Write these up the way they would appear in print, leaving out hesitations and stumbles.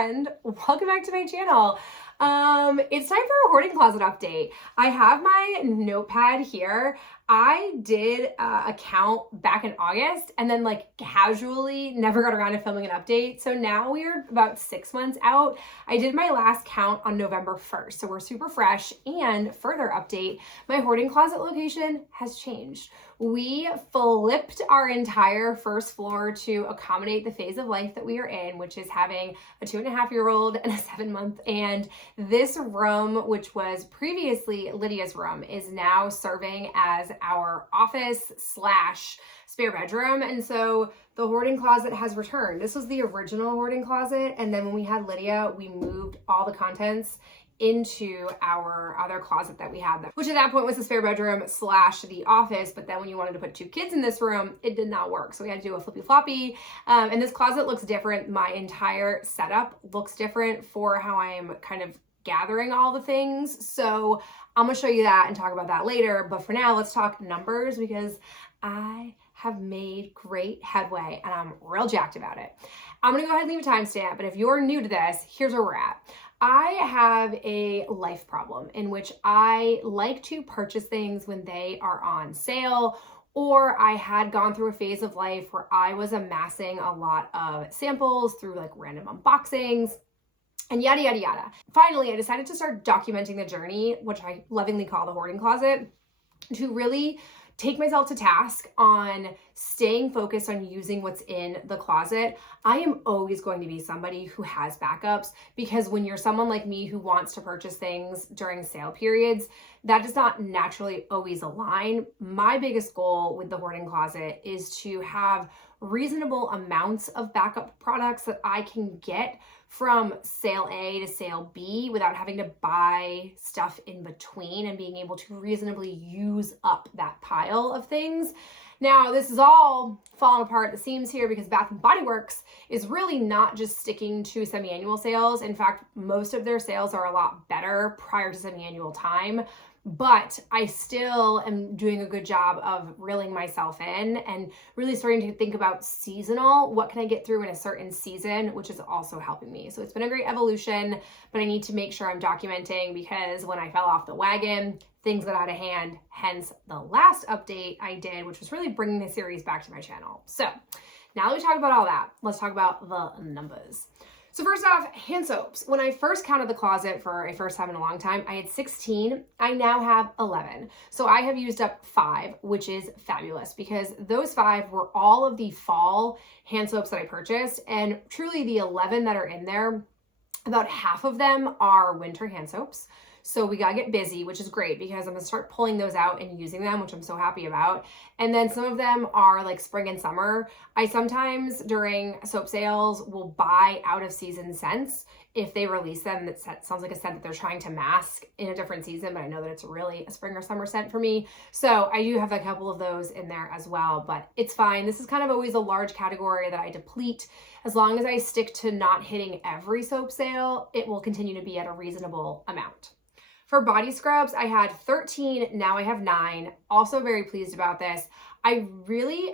friend. Welcome back to my channel. It's time for a hoarding closet update. I have my notepad here. I did a count back in August and then like casually never got around to filming an update. So now we're about 6 months out. I did my last count on November 1st. So we're super fresh. And further update, my hoarding closet location has changed. We flipped our entire first floor to accommodate the phase of life that we are in, which is having a 2.5-year-old and a 7-month. And this room, which was previously Lydia's room, is now serving as our office / spare bedroom. And so the hoarding closet has returned. This was the original hoarding closet. And then when we had Lydia, we moved all the contents into our other closet that we had, which at that point was the spare bedroom / the office. But then when you wanted to put 2 kids in this room, it did not work. So we had to do a flippy floppy. And this closet looks different. My entire setup looks different for how I am kind of gathering all the things. So I'm gonna show you that and talk about that later. But for now, let's talk numbers because I have made great headway and I'm real jacked about it. I'm gonna go ahead and leave a timestamp, but if you're new to this, here's where we're at. I have a life problem in which I like to purchase things when they are on sale, or I had gone through a phase of life where I was amassing a lot of samples through like random unboxings and yada, yada, yada. Finally, I decided to start documenting the journey, which I lovingly call the hoarding closet, to really take myself to task on staying focused on using what's in the closet. I am always going to be somebody who has backups because when you're someone like me who wants to purchase things during sale periods, that does not naturally always align. My biggest goal with the hoarding closet is to have reasonable amounts of backup products that I can get from sale A to sale B without having to buy stuff in between and being able to reasonably use up that pile of things. Now, this is all falling apart at the seams here because Bath & Body Works is really not just sticking to semi-annual sales. In fact, most of their sales are a lot better prior to semi-annual time. But I still am doing a good job of reeling myself in and really starting to think about seasonal. What can I get through in a certain season, which is also helping me. So it's been a great evolution, but I need to make sure I'm documenting because when I fell off the wagon, things got out of hand, hence the last update I did, which was really bringing the series back to my channel. So now that we talk about all that, let's talk about the numbers. So first off, hand soaps. When I first counted the closet for a first time in a long time, I had 16. I now have 11. So I have used up 5, which is fabulous because those 5 were all of the fall hand soaps that I purchased. And truly the 11 that are in there, about half of them are winter hand soaps. So we gotta get busy, which is great because I'm gonna start pulling those out and using them, which I'm so happy about. And then some of them are like spring and summer. I sometimes during soap sales will buy out of season scents if they release them. That sounds like a scent that they're trying to mask in a different season, but I know that it's really a spring or summer scent for me. So I do have a couple of those in there as well, but it's fine. This is kind of always a large category that I deplete. As long as I stick to not hitting every soap sale, it will continue to be at a reasonable amount. For body scrubs, I had 13, now I have 9. Also very pleased about this. I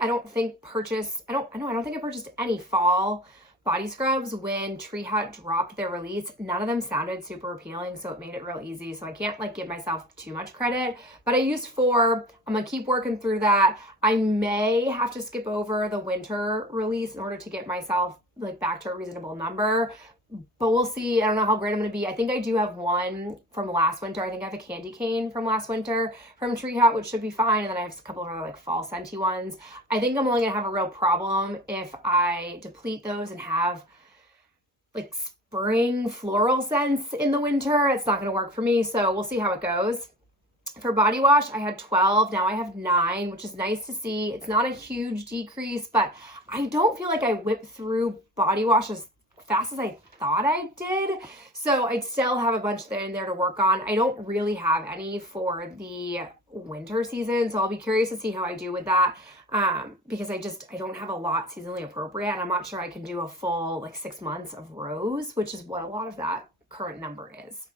don't think I purchased any fall body scrubs when Tree Hut dropped their release. None of them sounded super appealing, so it made it real easy. So I can't like give myself too much credit, but I used 4. I'm gonna keep working through that. I may have to skip over the winter release in order to get myself like back to a reasonable number. But we'll see. I don't know how great I'm going to be. I think I do have one from last winter. I think I have a candy cane from last winter from Tree Hut, which should be fine. And then I have a couple of other like fall scenty ones. I think I'm only going to have a real problem if I deplete those and have like spring floral scents in the winter. It's not going to work for me. So we'll see how it goes. For body wash, I had 12. Now I have 9, which is nice to see. It's not a huge decrease, but I don't feel like I whipped through body wash as fast as I thought I did. So I still have a bunch there in there to work on. I don't really have any for the winter season. So I'll be curious to see how I do with that. Because I don't have a lot seasonally appropriate. And I'm not sure I can do a full like 6 months of rose, which is what a lot of that current number is.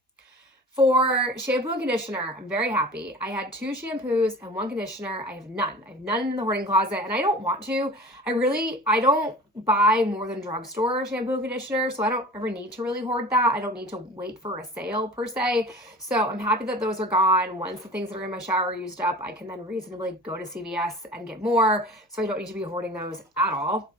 For shampoo and conditioner, I'm very happy. I had 2 shampoos and 1 conditioner. I have none. I have none in the hoarding closet, and I don't want to. I don't buy more than drugstore shampoo and conditioner, so I don't ever need to really hoard that. I don't need to wait for a sale per se. So I'm happy that those are gone. Once the things that are in my shower are used up, I can then reasonably go to CVS and get more, so I don't need to be hoarding those at all.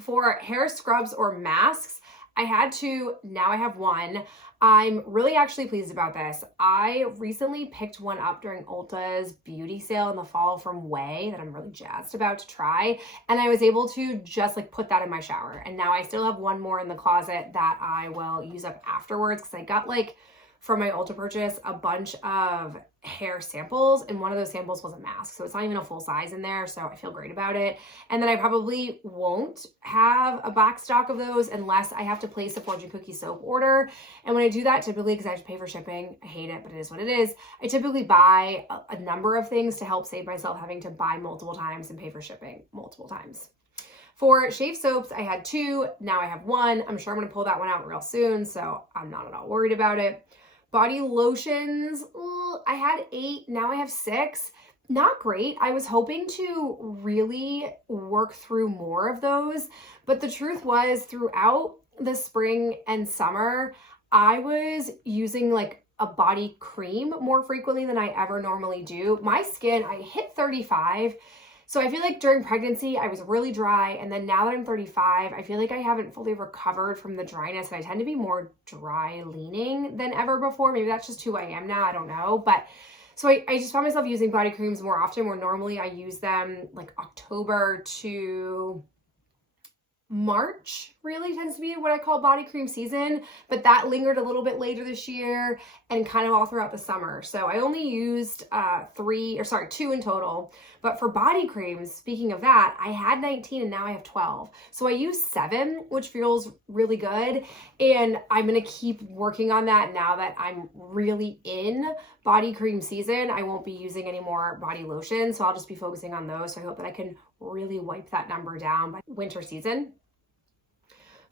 For hair scrubs or masks, I had 2, now I have 1. I'm really actually pleased about this. I recently picked one up during Ulta's beauty sale in the fall from Way that I'm really jazzed about to try. And I was able to just like put that in my shower. And now I still have 1 more in the closet that I will use up afterwards, because I got like from my Ulta purchase a bunch of hair samples, and one of those samples was a mask, so it's not even a full size in there, so I feel great about it. And then I probably won't have a back stock of those unless I have to place a fortune cookie soap order. And when I do that, typically, because I have to pay for shipping, I hate it, but it is what it is, I typically buy a number of things to help save myself having to buy multiple times and pay for shipping multiple times. For shave soaps, I had 2, now I have 1. I'm sure I'm gonna pull that one out real soon, so I'm not at all worried about it. Body lotions, I had 8, now I have 6. Not great. I was hoping to really work through more of those, but the truth was throughout the spring and summer, I was using like a body cream more frequently than I ever normally do. My skin, I hit 35. So I feel like during pregnancy, I was really dry. And then now that I'm 35, I feel like I haven't fully recovered from the dryness. And I tend to be more dry leaning than ever before. Maybe that's just who I am now. I don't know. But so I just found myself using body creams more often, where normally I use them like October to March really tends to be what I call body cream season, but that lingered a little bit later this year and kind of all throughout the summer. So I only used 2 in total. But for body creams, speaking of that, I had 19 and now I have 12. So I use 7, which feels really good. And I'm going to keep working on that now that I'm really in body cream season. I won't be using any more body lotion, so I'll just be focusing on those. So I hope that I can really wipe that number down by winter season.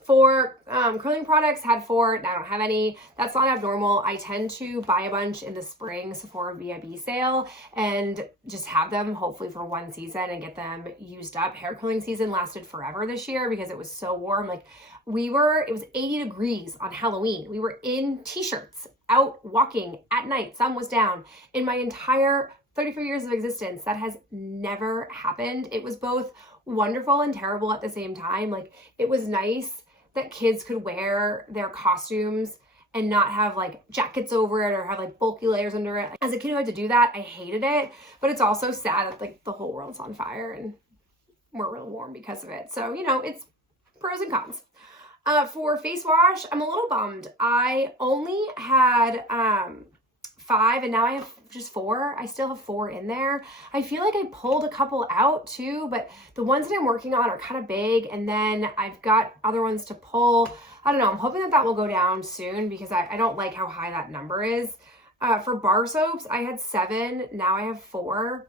For curling products, had 4, and I don't have any. That's not abnormal. I tend to buy a bunch in the spring Sephora VIB sale and just have them hopefully for 1 season and get them used up. Hair curling season lasted forever this year because it was so warm. Like it was 80 degrees on Halloween. We were in t-shirts out walking at night. Sun was down. In my entire 34 years of existence, that has never happened. It was both wonderful and terrible at the same time. Like it was nice that kids could wear their costumes and not have like jackets over it or have like bulky layers under it. As a kid who had to do that, I hated it, but it's also sad that like the whole world's on fire and we're real warm because of it. So, it's pros and cons. For face wash, I'm a little bummed. I only had 5 and now I have just 4. I still have 4 in there. I feel like I pulled a couple out too, but the ones that I'm working on are kind of big, and then I've got other ones to pull. I don't know. I'm hoping that will go down soon because I don't like how high that number is. For bar soaps, I had 7. Now I have 4.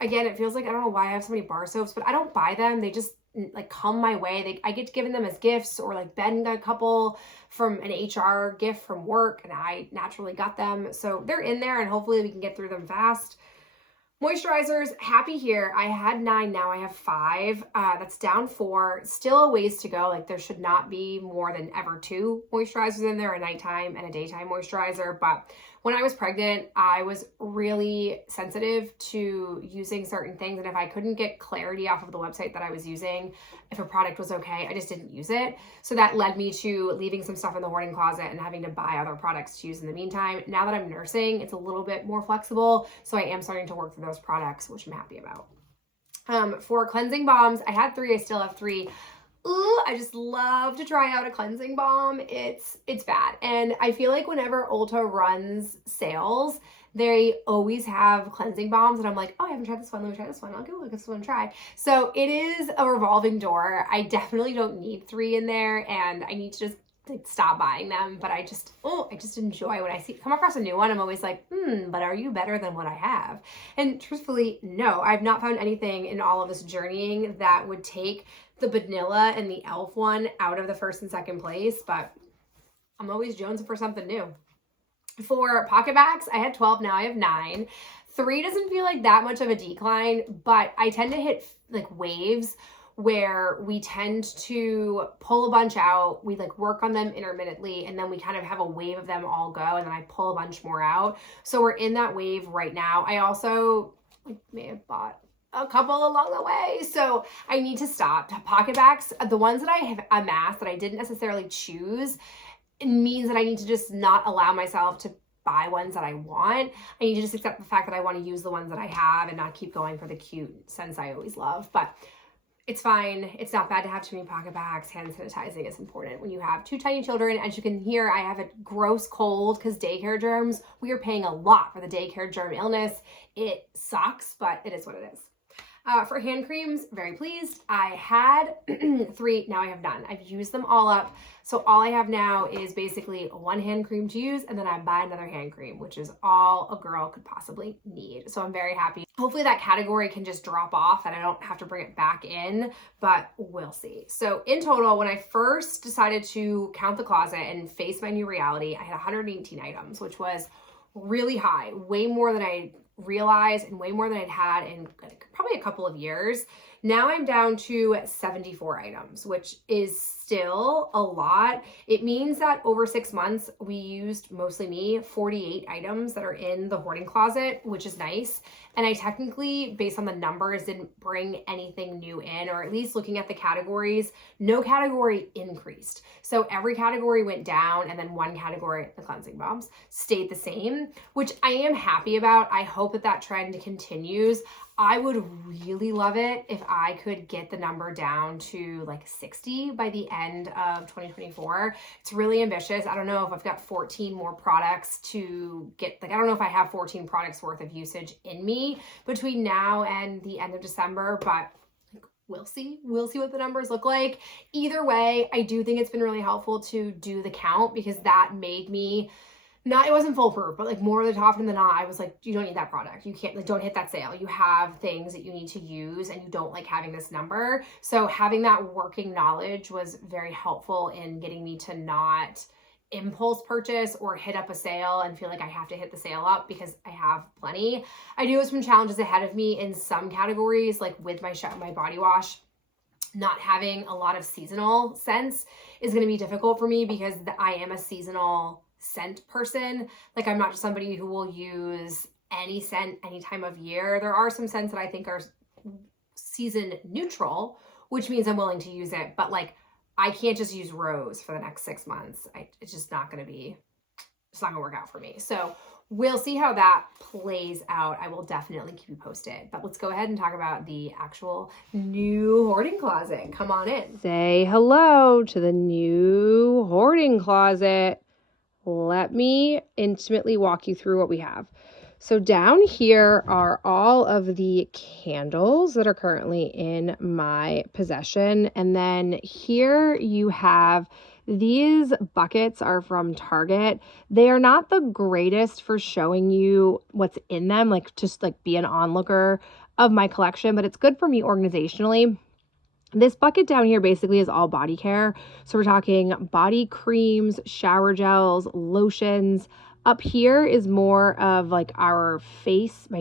Again, it feels like, I don't know why I have so many bar soaps, but I don't buy them. They just like come my way. I get given them as gifts, or like Ben got a couple from an HR gift from work and I naturally got them. So they're in there and hopefully we can get through them fast. Moisturizers, happy here. I had 9, now I have 5. That's down 4. Still a ways to go. Like there should not be more than ever 2 moisturizers in there, a nighttime and a daytime moisturizer. But when I was pregnant, I was really sensitive to using certain things. And if I couldn't get clarity off of the website that I was using, if a product was okay, I just didn't use it. So that led me to leaving some stuff in the hoarding closet and having to buy other products to use in the meantime. Now that I'm nursing, it's a little bit more flexible. So I am starting to work through those products, which I'm happy about. For cleansing balms, I had 3, I still have 3. Ooh, I just love to try out a cleansing balm. It's bad. And I feel like whenever Ulta runs sales, they always have cleansing balms. And I'm like, oh, I haven't tried this one. Let me try this one. I'll give this one a try. So it is a revolving door. I definitely don't need 3 in there. And I need to just stop buying them. But I just enjoy when I come across a new one. I'm always like, but are you better than what I have? And truthfully, no, I've not found anything in all of this journeying that would take the vanilla and the e.l.f. one out of the first and second place, but I'm always jonesing for something new. For pocket backs, I had 12, now I have 9. 3 doesn't feel like that much of a decline, but I tend to hit like waves where we tend to pull a bunch out, we like work on them intermittently, and then we kind of have a wave of them all go, and then I pull a bunch more out. So we're in that wave right now. I also may have bought a couple along the way, so I need to stop. Pocket backs, the ones that I have amassed that I didn't necessarily choose, it means that I need to just not allow myself to buy ones that I want. I need to just accept the fact that I want to use the ones that I have and not keep going for the cute scents I always love. But it's fine. It's not bad to have too many pocket bags. Hand sanitizing is important when you have 2 tiny children. As you can hear, I have a gross cold because daycare germs. We are paying a lot for the daycare germ illness. It sucks, but it is what it is. For hand creams, very pleased. I had 3, now I have none. I've used them all up. So all I have now is basically 1 hand cream to use, and then I buy another hand cream, which is all a girl could possibly need. So I'm very happy. Hopefully that category can just drop off and I don't have to bring it back in, but we'll see. So in total, when I first decided to count the closet and face my new reality, I had 118 items, which was really high, way more than I realized and way more than I'd had in probably a couple of years. Now I'm down to 74 items, which is still a lot. It means that over 6 months, we used, mostly me, 48 items that are in the hoarding closet, which is nice. And I technically, based on the numbers, didn't bring anything new in, or at least looking at the categories, no category increased. So every category went down, and then one category, the cleansing balms, stayed the same, which I am happy about. I hope that that trend continues. I would really love it if I could get the number down to like 60 by the end of 2024. It's really ambitious. I don't know if I've got 14 more products to get, like, I don't know if I have 14 products worth of usage in me between now and the end of December, but we'll see. We'll see what the numbers look like. Either way, I do think it's been really helpful to do the count, because that made me not, it wasn't foolproof, but like more often than not, I was like, you don't need that product. You can't, like, don't hit that sale. You have things that you need to use and you don't like having this number. So having that working knowledge was very helpful in getting me to not impulse purchase or hit up a sale and feel like I have to hit the sale up, because I have plenty. I do have some challenges ahead of me in some categories, like with my body wash. Not having a lot of seasonal scents is going to be difficult for me, because I am a seasonal scent person. Like, I'm not just somebody who will use any scent any time of year. There are some scents that I think are season neutral, which means I'm willing to use it, but like, I can't just use rose for the next 6 months. It's just not going to be, it's not going to work out for me. So we'll see how that plays out. I will definitely keep you posted, but let's go ahead and talk about the actual new hoarding closet. Come on in. Say hello to the new hoarding closet. Let me intimately walk you through what we have. So down here are all of the candles that are currently in my possession. And then here you have, these buckets are from Target. They are not the greatest for showing you what's in them, like just like be an onlooker of my collection, but it's good for me organizationally. This bucket down here basically is all body care. So we're talking body creams, shower gels, lotions. Up here is more of like my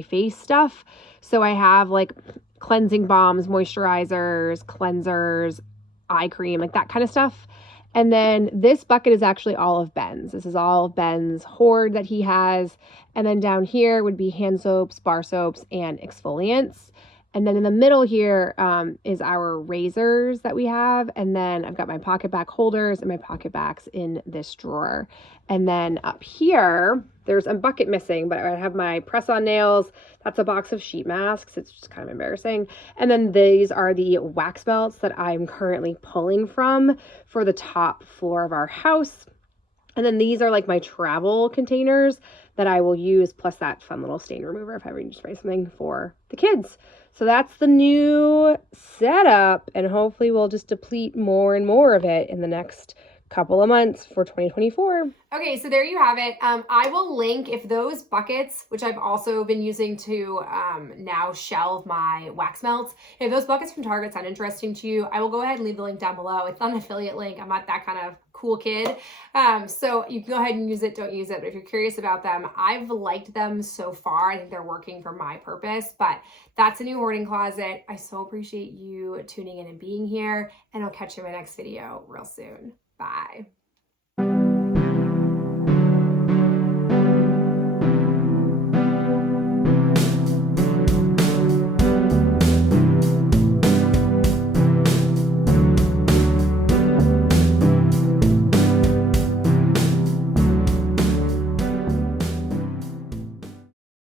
face stuff. So I have like cleansing balms, moisturizers, cleansers, eye cream, like that kind of stuff. And then this bucket is actually all of Ben's. This is all of Ben's hoard that he has. And then down here would be hand soaps, bar soaps, and exfoliants. And then in the middle here is our razors that we have. And then I've got my pocket back holders and my pocket backs in this drawer. And then up here, there's a bucket missing, but I have my press-on nails. That's a box of sheet masks. It's just kind of embarrassing. And then these are the wax melts that I'm currently pulling from for the top floor of our house. And then these are like my travel containers that I will use, plus that fun little stain remover if I ever need to spray something for the kids. So that's the new setup, and hopefully we'll just deplete more and more of it in the next couple of months for 2024. Okay, so there you have it. I will link if those buckets, which I've also been using to now shelve my wax melts, if those buckets from Target sound interesting to you, I will go ahead and leave the link down below. It's not an affiliate link. I'm not that kind of cool kid. So you can go ahead and use it, don't use it. But if you're curious about them, I've liked them so far. I think they're working for my purpose, but that's a new hoarding closet. I so appreciate you tuning in and being here, and I'll catch you in my next video real soon. Bye.